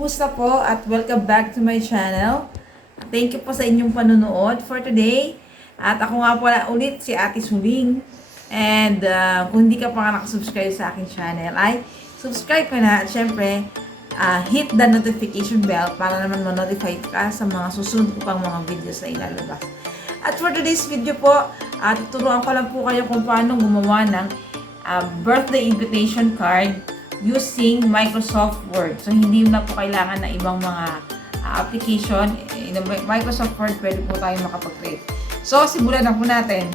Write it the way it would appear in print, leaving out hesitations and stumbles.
kumusta po at welcome back to my channel. Thank you po sa inyong panunood for today. At ako nga pala ulit si Ate Suling. And kung hindi ka pa nga nakasubscribe sa aking channel ay subscribe ka na at syempre hit the notification bell para naman ma-notify ka sa mga susunod ko pang mga videos na ilalabas. At for today's video po, tuturuan ko lang po kayo kung paano gumawa ng birthday invitation card using Microsoft Word. So, hindi na po kailangan ng ibang mga application. In Microsoft Word, pwede po tayo makapag-create. So, simulan na po natin.